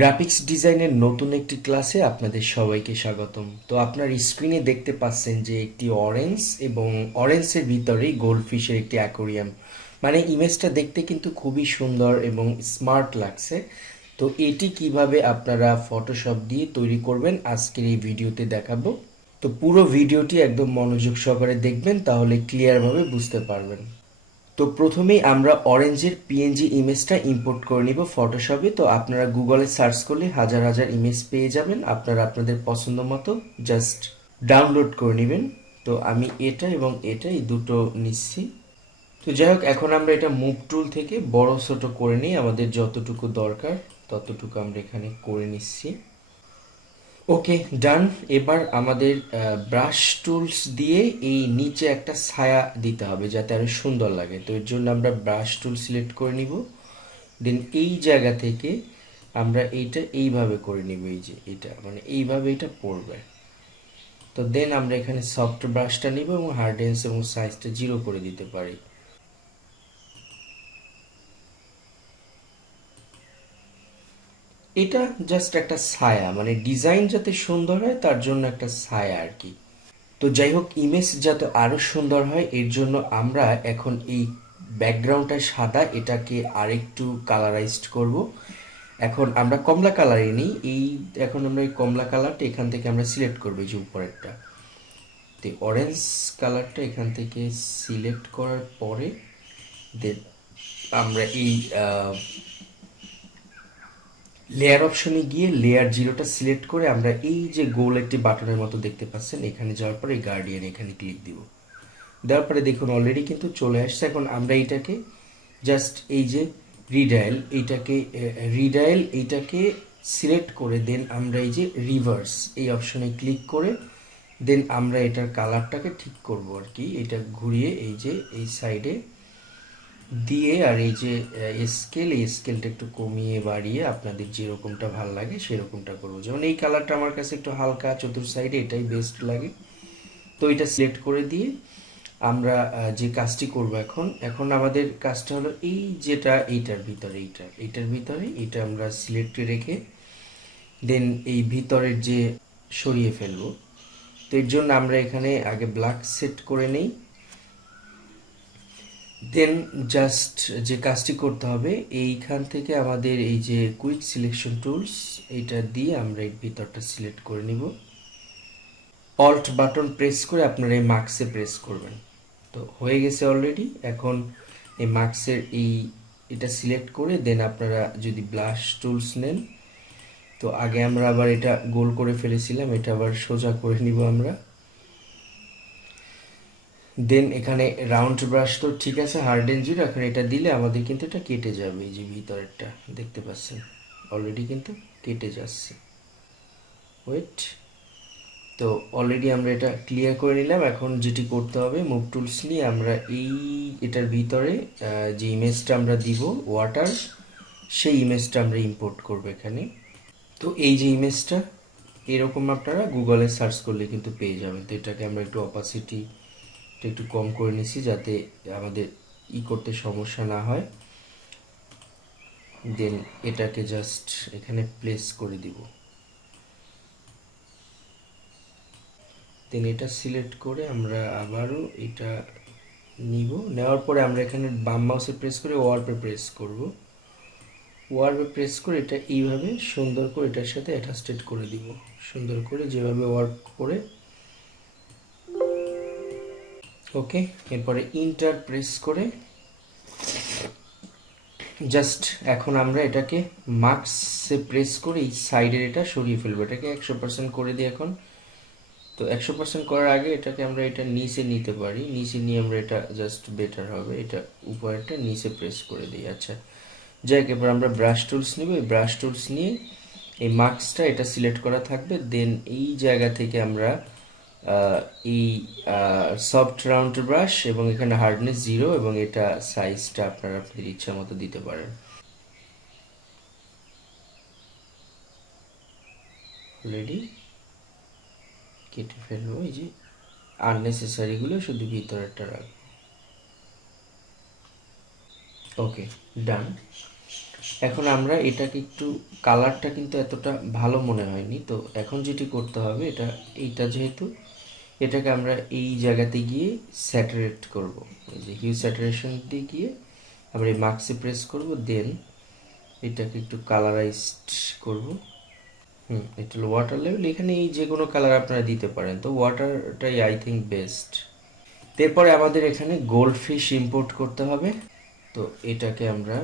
Graphics ডিজাইনের নতুন একটি ক্লাসে আপনাদের সবাইকে স্বাগতম। তো আপনার স্ক্রিনে দেখতে পাচ্ছেন যে একটি অরেঞ্জ এবং অরেঞ্জের ভিতরেই গোল্ডফিশের একটি অ্যাকোরিয়াম। মানে ইমেজটা দেখতে কিন্তু খুবই সুন্দর এবং স্মার্ট লাগছে। তো এটি কিভাবে আপনারা ফটোশপ দিয়ে তৈরি করবেন আজকের এই ভিডিওতে দেখাবো। তো পুরো ভিডিওটি একদম মনোযোগ সহকারে দেখবেন, তাহলে ক্লিয়ারভাবে বুঝতে পারবেন। তো প্রথমেই আমরা অরেঞ্জের পিএনজি ইমেজটা ইম্পোর্ট করে নিব ফটোশপে। তো আপনারা গুগলে সার্চ করলে হাজার হাজার ইমেজ পেয়ে যাবেন, আপনারা আপনাদের পছন্দ মতো জাস্ট ডাউনলোড করে নেবেন। তো আমি এটা এবং এটা এই দুটো নিচ্ছি। তো যাই হোক, এখন আমরা এটা মুভ টুল থেকে বড় ছোট করে নিই, আমাদের যতটুকু দরকার ততটুকু আমরা এখানে করে নিচ্ছি। ওকে, ডান। এবার আমাদের ব্রাশ টুলস দিয়ে এই নিচে একটা ছায়া দিতে হবে যাতে আরো সুন্দর লাগে। তো এর জন্য আমরা ব্রাশ টুল সিলেক্ট করে নিব। দেন এই জায়গা থেকে আমরা এইটা এইভাবে করে নিব, এই যে এটা মানে এইভাবে এটা পড়বে। তো দেন আমরা এখানে সফট ব্রাশটা নিব এবং হার্ডেন্স এবং সাইজটা 0 করে দিতে পারি। এটা জাস্ট একটা ছায়া, মানে ডিজাইন যাতে সুন্দর হয় তার জন্য একটা ছায়া আর কি। তো যাই হোক, ইমেজ যাতে আরো সুন্দর হয় এর জন্য আমরা এখন এই ব্যাকগ্রাউন্ডটা সাদা, এটাকে আরেকটু কালারাইজড করব। এখন আমরা কমলা কালারই নিই এই, এখন আমরা এই কমলা কালারটা এখান থেকে আমরা সিলেক্ট করবো, এই যে উপরেরটা। তো অরেঞ্জ কালারটা এখান থেকে সিলেক্ট করার পরে দেন আমরা এই লেয়ার অপশনে গিয়ে লেয়ার 0টা সিলেক্ট করে আমরা এই যে গোল একটি বাটনের মতো দেখতে পাচ্ছেন, এখানে যাওয়ার পরে গার্ডিয়ান এখানে ক্লিক দিব। দেওয়ার পরে দেখুন অলরেডি কিন্তু চলে আসছে। এখন আমরা এইটাকে জাস্ট এই যে রিডাইল এইটাকে সিলেক্ট করে দেন আমরা এই যে রিভার্স এই অপশনে ক্লিক করে দেন আমরা এটার কালারটাকে ঠিক করব আর কি। এটা ঘুরিয়ে এই যে এই সাইডে দিয়ে আর এই যে এই স্কেলটা একটু কমিয়ে বাড়িয়ে আপনাদের যেরকমটা ভালো লাগে সেরকমটা করবো। যেমন এই কালারটা আমার কাছে একটু হালকা চতুর সাইডে, এটাই বেস্ট লাগে। তো এটা সিলেক্ট করে দিয়ে আমরা যে কাজটি করব এখন এখন আমাদের কাজটা হলো এই যেটা এইটার ভিতরে এইটার ভিতরে এটা আমরা সিলেক্টে রেখে দেন এই ভিতরের যে সরিয়ে ফেলবো। তো এর জন্য আমরা এখানে আগে ব্ল্যাক সেট করে নেই। দেন জাস্ট যে কাজটি করতে হবে, এইখান থেকে আমাদের এই যে কুইক সিলেকশন টুলস এইটা দিয়ে আমরা এই ভিতরটা সিলেক্ট করে নিব। অল্ট বাটন প্রেস করে আপনারা এই মার্কসে প্রেস করবেন। তো হয়ে গেছে অলরেডি। এখন এই মার্কসের এটা সিলেক্ট করে দেন আপনারা যদি ব্লাশ টুলস নেন, তো আগে আমরা আবার এটা গোল করে ফেলেছিলাম, এটা আবার সোজা করে নিব আমরা। দেন এখানে রাউন্ড ব্রাশ তো ঠিক আছে, হার্ডেন 0, এখন এটা দিলে আমাদের কিন্তু এটা কেটে যাবে। এই যে ভিতরেরটা দেখতে পাচ্ছেন অলরেডি কিন্তু কেটে যাচ্ছে। ওয়েট, তো অলরেডি আমরা এটা ক্লিয়ার করে নিলাম। এখন যেটি করতে হবে, মুভ টুলস নিয়ে আমরা এটার ভিতরে যে ইমেজটা আমরা দিব ওয়াটার, সেই ইমেজটা আমরা ইম্পোর্ট করব এখানে। তো এই যে ইমেজটা এরকম আপনারা গুগলে সার্চ করলে কিন্তু পেয়ে যাবেন। তো এটাকে আমরা একটু অপাসিটি একটু কম করে নিছি যাতে আমাদের করতে সমস্যা না হয়। দেন এটাকে জাস্ট এখানে প্লেস করে দিব। দেন এটা সিলেক্ট করে আমরা আবারও এটা নিব। নেওয়ার পরে আমরা এখানে বাম মাউসে প্রেস করে ওয়ার্পে প্রেস করব। ওয়ার্পে প্রেস করে এটা এইভাবে সুন্দর করে এটার সাথে অ্যাটাচড করে দিব, সুন্দর করে যেভাবে ওয়ার্ক করে। ওকে, এরপরে ইন্টার প্রেস করে জাস্ট এখন আমরা এটাকে মার্কসে প্রেস করে এই সাইডের এটা সরিয়ে ফেলবো। এটাকে 100% করে দিই এখন। তো 100% করার আগে এটাকে আমরা এটা নিচে নিতে পারি, নিচে নিয়ে আমরা এটা জাস্ট বেটার হবে, এটা উপরেরটা নিচে প্রেস করে দিই। আচ্ছা যাই হোক, এবার আমরা ব্রাশ টুলস নিব। এই ব্রাশ টুলস নিয়ে এই মার্কসটা এটা সিলেক্ট করা থাকবে। দেন এই জায়গা থেকে আমরা এই সফট রাউন্ড ব্রাশ এবং এখানে হার্ডনেস 0 এবং এটা সাইজটা আপনারা আপনাদের ইচ্ছা মতো দিতে পারেন। অলরেডি কেটে ফেলবো, এই যে আননেসেসারিগুলো শুধু ভিতরেরটা রাখবো। ওকে, ডান। এখন আমরা এটাকে একটু, কালারটা কিন্তু এতটা ভালো মনে হয়নি, তো এখন যেটি করতে হবে, এইটা যেহেতু, এটাকে আমরা এই জায়গাতে গিয়ে স্যাটারেট করব। এই যে হিউ স্যাটারেশন দিয়ে গিয়ে আমরা এই মার্কসে প্রেস করব, দেন এটাকে একটু কালারাইজড করব। এটা হলো ওয়াটার লেভেল, এখানে এই যে কোনো কালার আপনারা দিতে পারেন, তো ওয়াটারটাই আই থিঙ্ক বেস্ট। এরপরে আমাদের এখানে গোল্ড ফিশ ইম্পোর্ট করতে হবে, তো এটাকে আমরা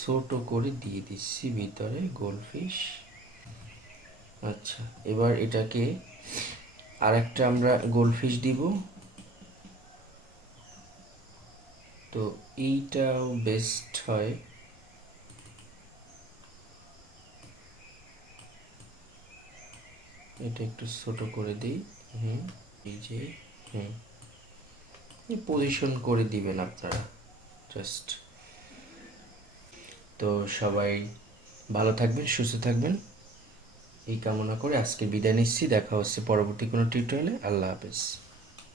ছোট করে দিয়ে দিচ্ছি ভিতরে গোল্ড ফিশ। আচ্ছা, এবার এটাকে আরেকটা আমরা গোল্ড ফিশ দিব, তো এইটাও বেস্ট হয়। এটা একটু ছোট করে দিই। এই যে, হুম পজিশন করে দিবেন আপনারা জাস্ট। তো সবাই ভালো থাকবেন, সুস্থ থাকবেন, এই কামনা করে আজকে বিদায় নিচ্ছি। দেখা হচ্ছে পরবর্তী কোনো টিউটোরিয়ালে। আল্লাহ হাফেজ।